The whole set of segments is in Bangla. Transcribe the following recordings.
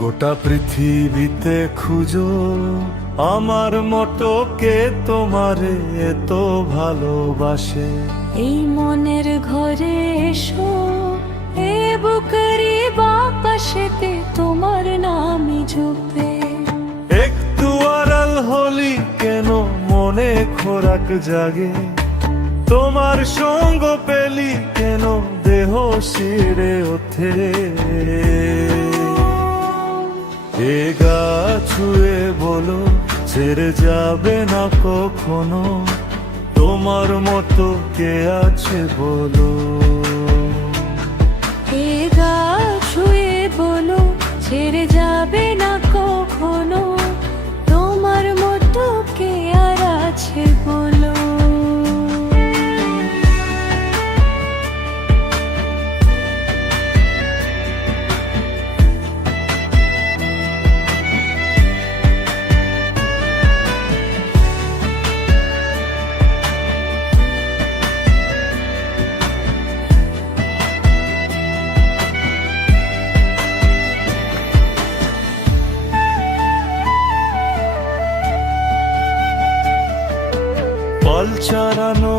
গোটা পৃথিবীতে খুঁজো আমার মতো কে তোমারে এত ভালোবাসে। এই মনের ঘরে এসো, এ বুকেরই বাপাশেতে তোমার নামই ঝুঁকবে। একটু আড়াল হলি কেন মনে খোরাক জাগে, তোমার সঙ্গ পেলি কেন দেহ শিরে ওঠে। এ গা ছুঁয়ে বলো ছেড়ে যাবে না কখনো, তোমার মতো কে আছে বলো। এ গা ছুঁয়ে বলো ছেড়ে যাবে না কখনো, তোমার মতো কে আর আছে বলো। পাল চারানো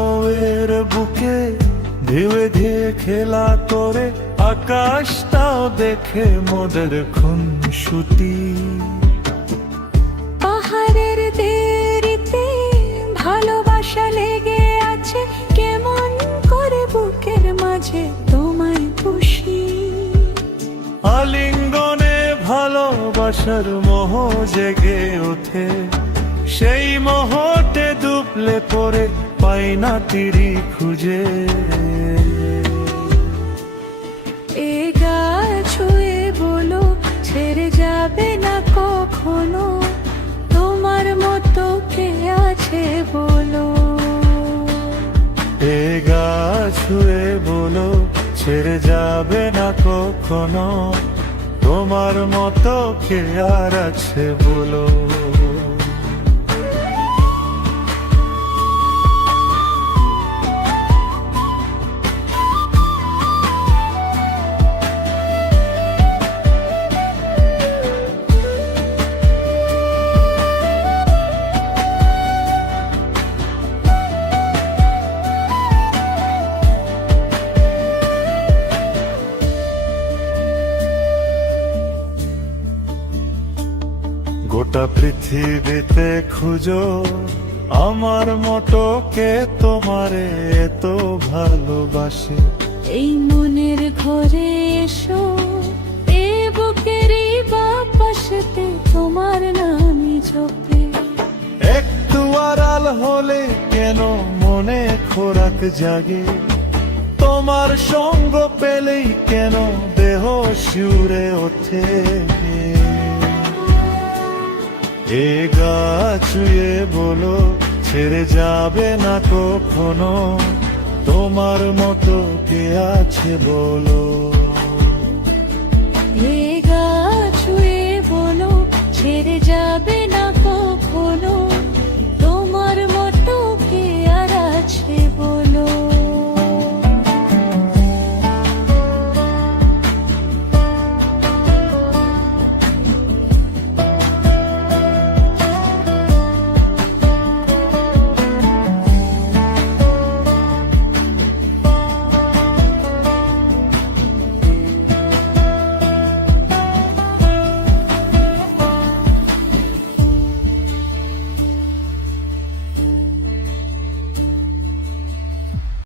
এর বুকে ধীরে ধীরে খেলা করে, আকাশটাও দেখে মোদের খুনসুটি। পাহাড়ের দেরিতে ভালোবাসা লেগে আছে, কেমন করে বুকের মাঝে তোমায় পুষি। আলিঙ্গনে ভালোবাসার মোহ জেগে ওঠে, সেই মোহতে ডুবলে পরে পাই না তীরি খুঁজে। এ গা ছুঁয়ে বলো ছেড়ে যাবে না কখনো, তোমার মতো কে আছে বলো। এ গা ছুঁয়ে বলো ছেড়ে যাবে না কখনো, তোমার মতো কে আর আছে বলো। গোটা পৃথিবীতে খুঁজো আমার মতো কে তোমারে এত ভালোবাসে। এই মনের ঘরে এসো, এ বুকেরই বাপাশেতে তোমার নামই ঝোঁকবে। একটু আড়াল হলে কেন মনে খোরাক জাগে, তোমার সঙ্গ পেলেই কেন দেহ শিউরে ওঠে। এ গা ছুঁয়ে বলো ছেড়ে যাবে না কখনো, তোমার মতো কে আছে বলো। এ গা ছুঁয়ে বলো ছেড়ে যাবে